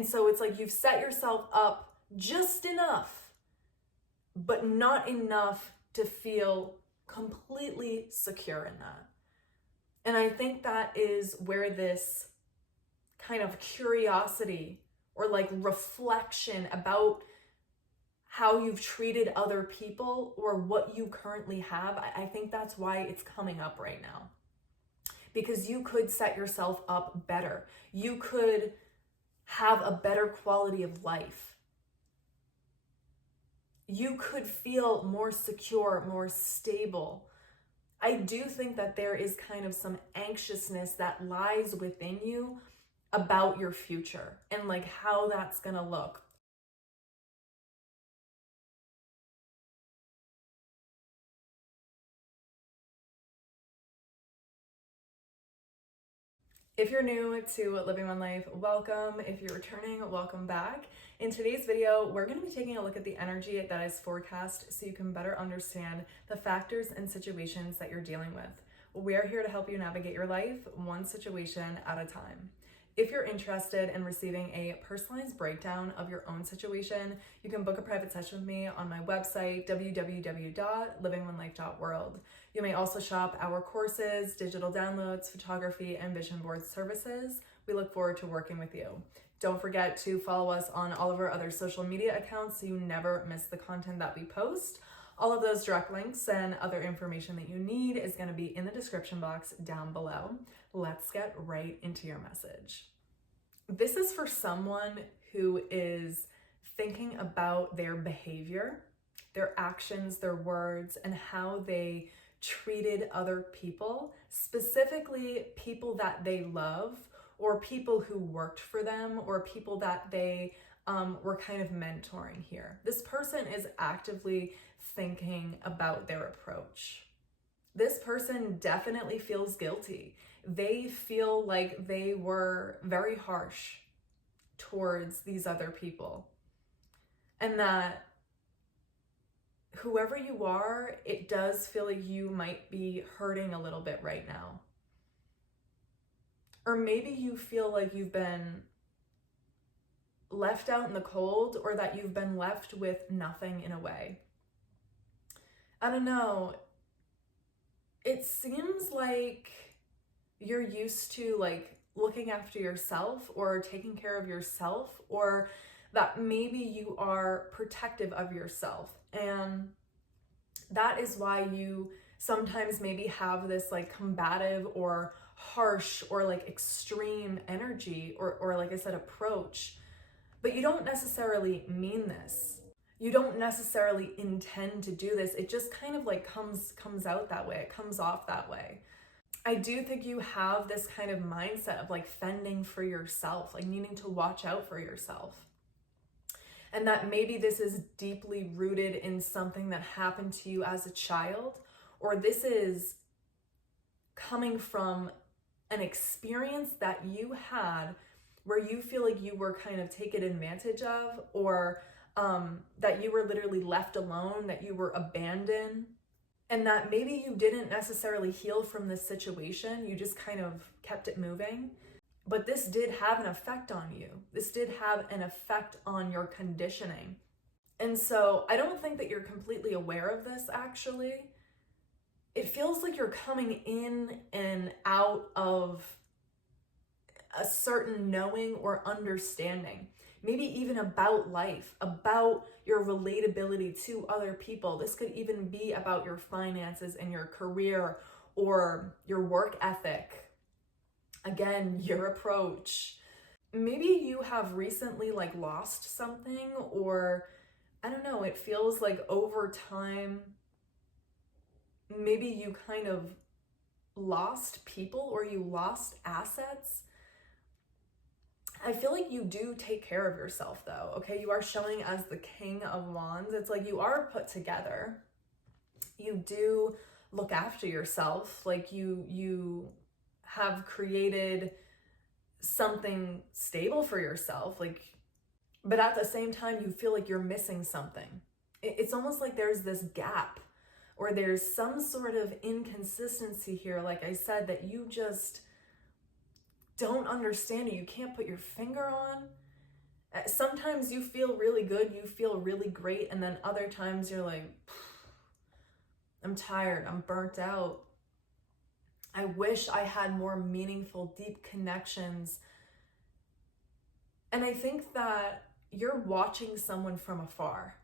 And so it's like you've set yourself up just enough, but not enough to feel completely secure in that. And I think that is where this kind of curiosity or like reflection about how you've treated other people or what you currently have, I think that's why it's coming up right now. Because you could set yourself up better. You could have a better quality of life. You could feel more secure, more stable. I do think that there is kind of some anxiousness that lies within you about your future and like how that's gonna look. If you're new to Living One Life, welcome. If you're returning, welcome back. In today's video, we're going to be taking a look at the energy that is forecast so you can better understand the factors and situations that you're dealing with. We are here to help you navigate your life one situation at a time. If you're interested in receiving a personalized breakdown of your own situation, you can book a private session with me on my website, www.livingonelife.world. You may also shop our courses, digital downloads, photography, and vision board services. We look forward to working with you. Don't forget to follow us on all of our other social media accounts so you never miss the content that we post. All of those direct links and other information that you need is going to be in the description box down below. Let's get right into your message. This is for someone who is thinking about their behavior, their actions, their words, and how they treated other people, specifically people that they love or people who worked for them or people that they were kind of mentoring here. This person is actively thinking about their approach. This person definitely feels guilty. They feel like they were very harsh towards these other people. And that whoever you are, it does feel like you might be hurting a little bit right now. Or maybe you feel like you've been left out in the cold or that you've been left with nothing in a way. I don't know. It seems like you're used to like looking after yourself or taking care of yourself, or that maybe you are protective of yourself. And that is why you sometimes maybe have this like combative or harsh or like extreme energy or like I said, approach. But you don't necessarily mean this. You don't necessarily intend to do this. It just kind of like comes out that way. It comes off that way. I do think you have this kind of mindset of like fending for yourself, like needing to watch out for yourself. And that maybe this is deeply rooted in something that happened to you as a child, or this is coming from an experience that you had where you feel like you were kind of taken advantage of, or that you were literally left alone, that you were abandoned, and that maybe you didn't necessarily heal from this situation. You just kind of kept it moving. But this did have an effect on you. This did have an effect on your conditioning. And so I don't think that you're completely aware of this, actually. It feels like you're coming in and out of a certain knowing or understanding, maybe even about life, about your relatability to other people. This could even be about your finances and your career or your work ethic. Again, your approach. Maybe you have recently like lost something, or I don't know, it feels like over time, maybe you kind of lost people or you lost assets. I feel like you do take care of yourself though, okay? You are showing as the King of Wands. It's like you are put together. You do look after yourself. Like you have created something stable for yourself. Like, but at the same time, you feel like you're missing something. It's almost like there's this gap or there's some sort of inconsistency here. Like I said, that you just don't understand it. You can't put your finger on. Sometimes you feel really good, you feel really great, and then other times you're like, I'm tired, I'm burnt out. I wish I had more meaningful, deep connections. And I think that you're watching someone from afar.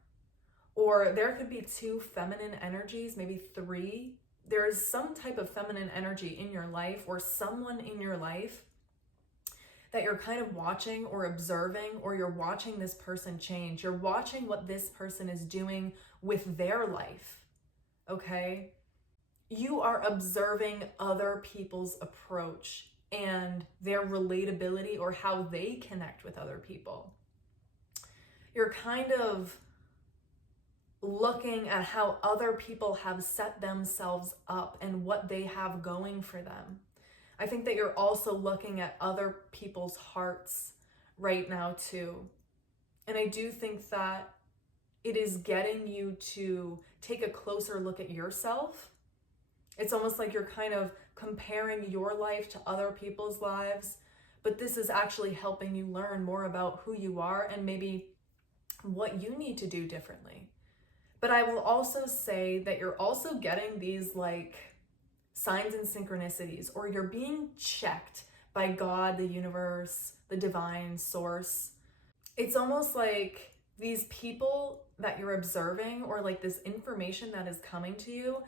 Or there could be two feminine energies, maybe three. There is some type of feminine energy in your life or someone in your life that you're kind of watching or observing, or you're watching this person change. You're watching what this person is doing with their life, okay? You are observing other people's approach and their relatability or how they connect with other people. You're kind of looking at how other people have set themselves up and what they have going for them. I think that you're also looking at other people's hearts right now too. And I do think that it is getting you to take a closer look at yourself. It's almost like you're kind of comparing your life to other people's lives, but this is actually helping you learn more about who you are and maybe what you need to do differently. But I will also say that you're also getting these like signs and synchronicities, or you're being checked by God, the universe, the divine source. It's almost like these people that you're observing, or like this information that is coming to you,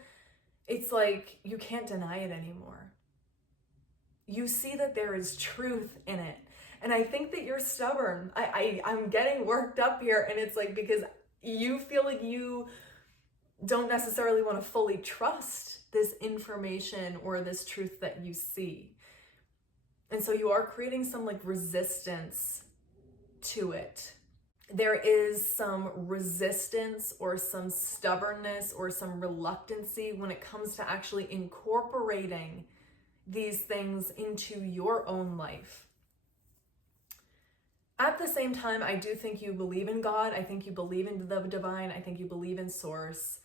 it's like you can't deny it anymore. You see that there is truth in it. And I think that you're stubborn. I'm getting worked up here, and it's like because you feel like you don't necessarily want to fully trust this information or this truth that you see. And so you are creating some like resistance to it. There is some resistance or some stubbornness or some reluctancy when it comes to actually incorporating these things into your own life. At the same time, I do think you believe in God. I think you believe in the divine. I think you believe in source.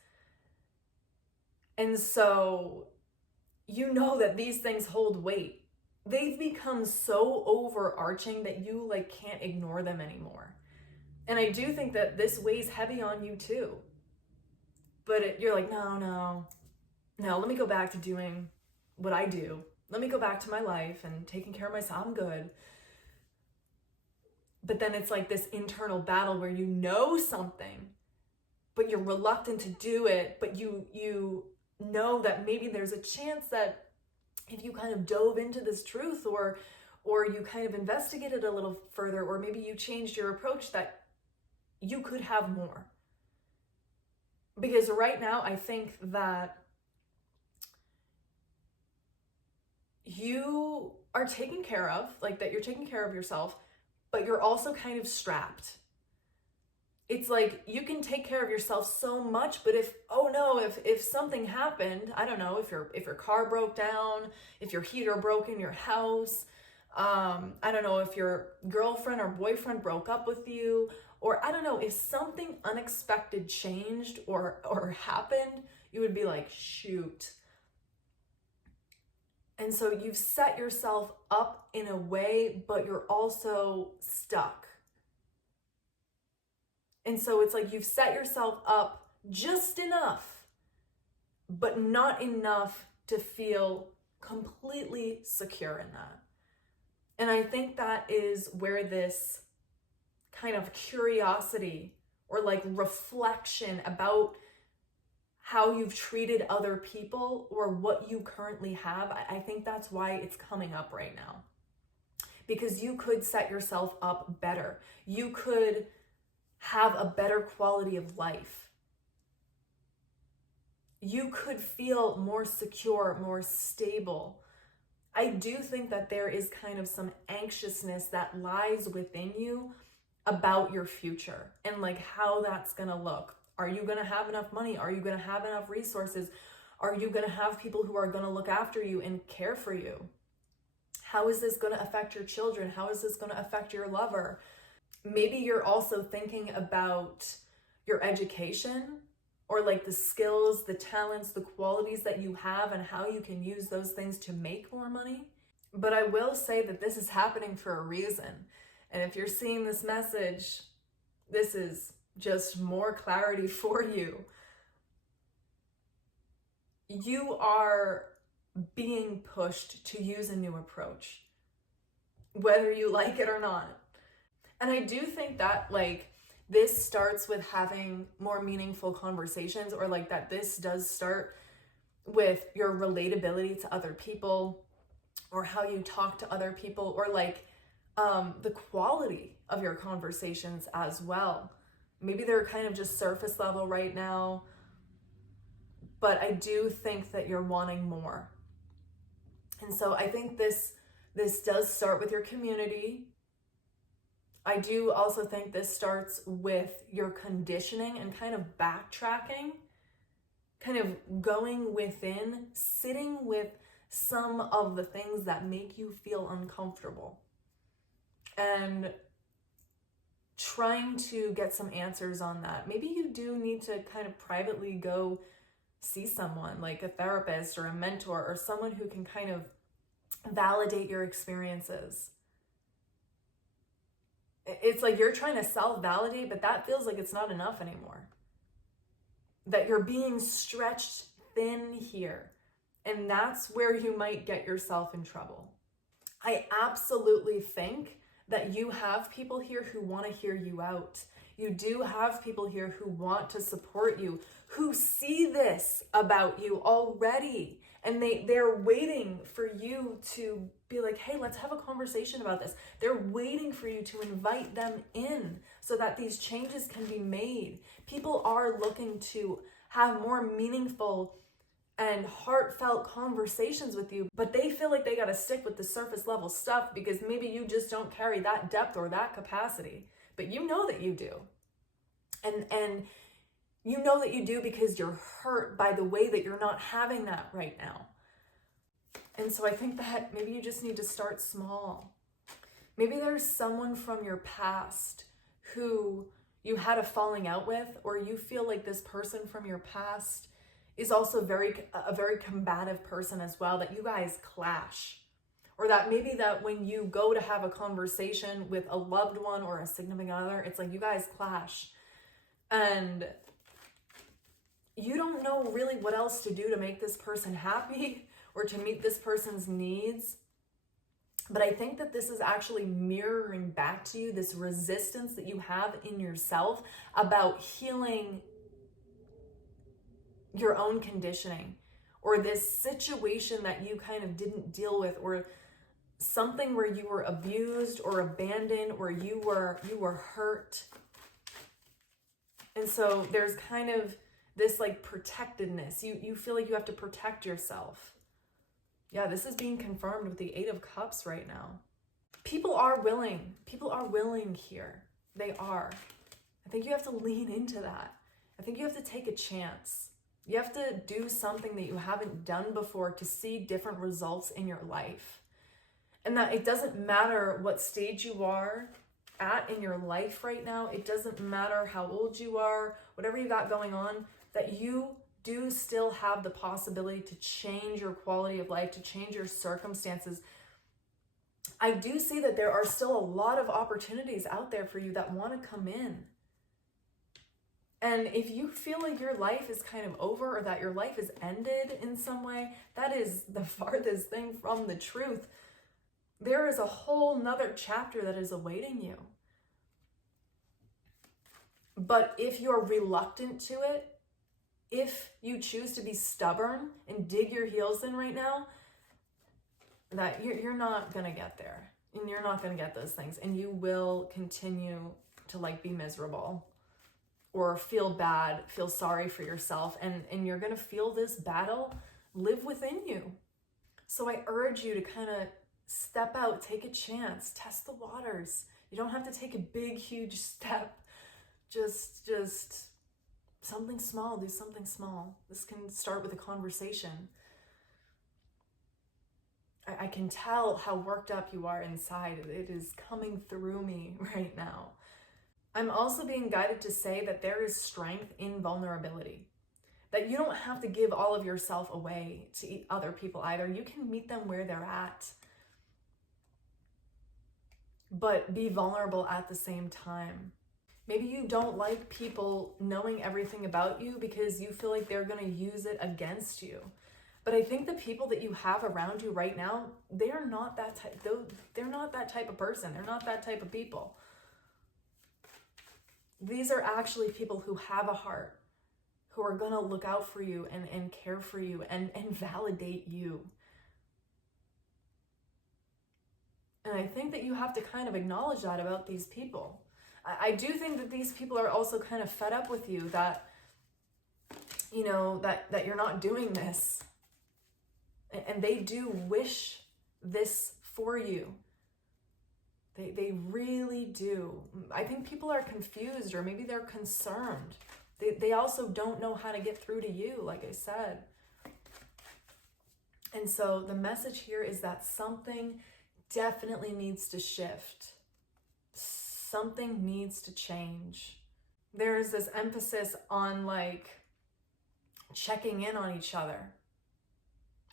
And so you know that these things hold weight. They've become so overarching that you like can't ignore them anymore. And I do think that this weighs heavy on you too. But you're like, no, let me go back to doing what I do. Let me go back to my life and taking care of myself. I'm good. But then it's like this internal battle where you know something, but you're reluctant to do it. But you know that maybe there's a chance that if you kind of dove into this truth or you kind of investigated a little further, or maybe you changed your approach, that you could have more. Because right now, I think that you are taken care of, like that you're taking care of yourself, but you're also kind of strapped. It's like you can take care of yourself so much, but if something happened, I don't know, if your car broke down, if your heater broke in your house, I don't know, if your girlfriend or boyfriend broke up with you, or I don't know, if something unexpected changed or happened, you would be like, shoot. And so you've set yourself up in a way, but you're also stuck. And so it's like you've set yourself up just enough, but not enough to feel completely secure in that. And I think that is where this kind of curiosity or like reflection about how you've treated other people or what you currently have, I think that's why it's coming up right now. Because you could set yourself up better. You could have a better quality of life. You could feel more secure, more stable. I do think that there is kind of some anxiousness that lies within you about your future and like how that's gonna look. Are you gonna have enough money? Are you gonna have enough resources? Are you gonna have people who are gonna look after you and care for you? How is this gonna affect your children? How is this gonna affect your lover? Maybe you're also thinking about your education or like the skills, the talents, the qualities that you have and how you can use those things to make more money. But I will say that this is happening for a reason. And if you're seeing this message, this is just more clarity for you. You are being pushed to use a new approach, whether you like it or not. And I do think that this starts with having more meaningful conversations, or that this does start with your relatability to other people, or how you talk to other people, or the quality of your conversations as well. Maybe they're kind of just surface level right now, but I do think that you're wanting more. And so I think this does start with your community. I do also think this starts with your conditioning and kind of backtracking, kind of going within, sitting with some of the things that make you feel uncomfortable, and trying to get some answers on that. Maybe you do need to kind of privately go see someone, like a therapist or a mentor, or someone who can kind of validate your experiences. It's like you're trying to self-validate, but that feels like it's not enough anymore. That you're being stretched thin here. And that's where you might get yourself in trouble. I absolutely think that you have people here who want to hear you out. You do have people here who want to support you, who see this about you already. And they're waiting for you to be like, hey, let's have a conversation about this. They're waiting for you to invite them in so that these changes can be made. People are looking to have more meaningful and heartfelt conversations with you, but they feel like they got to stick with the surface level stuff because maybe you just don't carry that depth or that capacity. But you know that you do. And you know that you do because you're hurt by the way that you're not having that right now. And so I think that maybe you just need to start small. Maybe there's someone from your past who you had a falling out with, or you feel like this person from your past is also a very combative person as well, that you guys clash. Or that maybe that when you go to have a conversation with a loved one or a significant other, it's like you guys clash. And you don't know really what else to do to make this person happy or to meet this person's needs. But I think that this is actually mirroring back to you this resistance that you have in yourself about healing your own conditioning, or this situation that you kind of didn't deal with, or something where you were abused or abandoned, or you were hurt. And so there's kind of this protectedness. You feel like you have to protect yourself. Yeah, this is being confirmed with the 8 of Cups right now. People are willing here. They are. I think you have to lean into that. I think you have to take a chance. You have to do something that you haven't done before to see different results in your life. And that it doesn't matter what stage you are at in your life right now. It doesn't matter how old you are, whatever you got going on, that you do still have the possibility to change your quality of life, to change your circumstances. I do see that there are still a lot of opportunities out there for you that want to come in. And if you feel like your life is kind of over, or that your life is ended in some way, that is the farthest thing from the truth. There is a whole nother chapter that is awaiting you. But if you're reluctant to it, if you choose to be stubborn and dig your heels in right now, that you're not going to get there. And you're not going to get those things. And you will continue to be miserable, or feel bad, feel sorry for yourself. And you're going to feel this battle live within you. So I urge you to kind of step out, take a chance, test the waters. You don't have to take a big, huge step. Just something small, do something small. This can start with a conversation. I can tell how worked up you are inside. It is coming through me right now. I'm also being guided to say that there is strength in vulnerability. That you don't have to give all of yourself away to other people either. You can meet them where they're at. but be vulnerable at the same time. Maybe you don't like people knowing everything about you because you feel like they're going to use it against you. But I think the people that you have around you right now, they're not that type. They're not that type of person. They're not that type of people. These are actually people who have a heart, who are going to look out for you and care for you and validate you. And I think that you have to kind of acknowledge that about these people. I do think that these people are also kind of fed up with you, that, you know, that you're not doing this. And they do wish this for you. They really do. I think people are confused, or maybe they're concerned. They also don't know how to get through to you, like I said. And so the message here is that something definitely needs to shift. Something needs to change. There's this emphasis on like checking in on each other.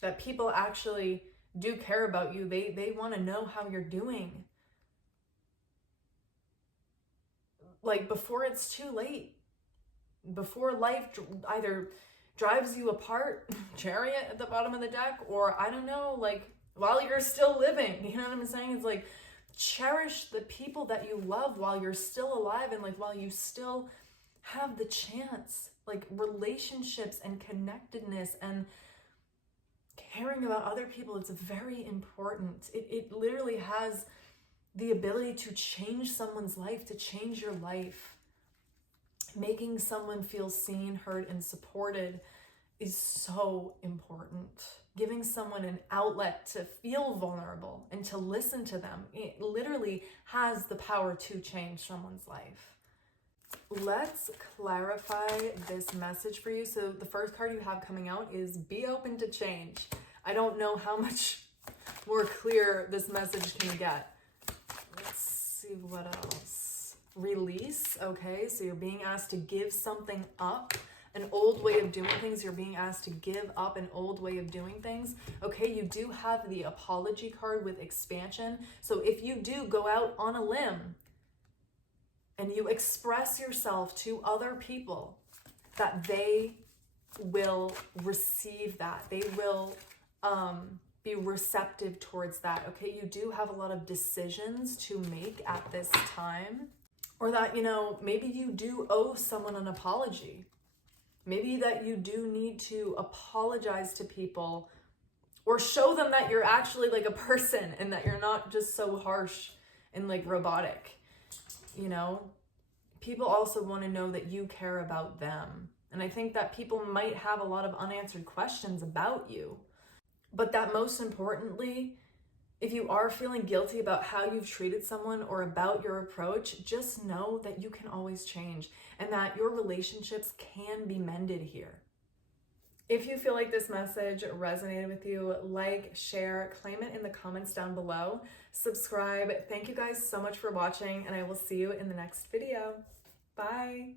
That people actually do care about you. They want to know how you're doing. Like before it's too late. Before life either drives you apart, chariot at the bottom of the deck, or I don't know, like while you're still living. You know what I'm saying? It's like cherish the people that you love while you're still alive, and like while you still have the chance. Like relationships and connectedness and caring about other people, it's very important. It literally has the ability to change someone's life, to change your life. Making someone feel seen, heard, and supported is so important. Giving someone an outlet to feel vulnerable and to listen to them, it literally has the power to change someone's life. Let's clarify this message for you. So the first card you have coming out is be open to change. I don't know how much more clear this message can get. Let's see what else. Release. Okay, so you're being asked to give something up. An old way of doing things. You're being asked to give up an old way of doing things. Okay, you do have the apology card with expansion. So if you do go out on a limb and you express yourself to other people, that they will receive that. They will be receptive towards that. Okay, you do have a lot of decisions to make at this time. Or that, you know, maybe you do owe someone an apology. Maybe that you do need to apologize to people or show them that you're actually like a person and that you're not just so harsh and like robotic. You know, people also want to know that you care about them. And I think that people might have a lot of unanswered questions about you. But that most importantly, if you are feeling guilty about how you've treated someone or about your approach, just know that you can always change and that your relationships can be mended here. If you feel like this message resonated with you, like, share, claim it in the comments down below, subscribe. Thank you guys so much for watching, and I will see you in the next video. Bye.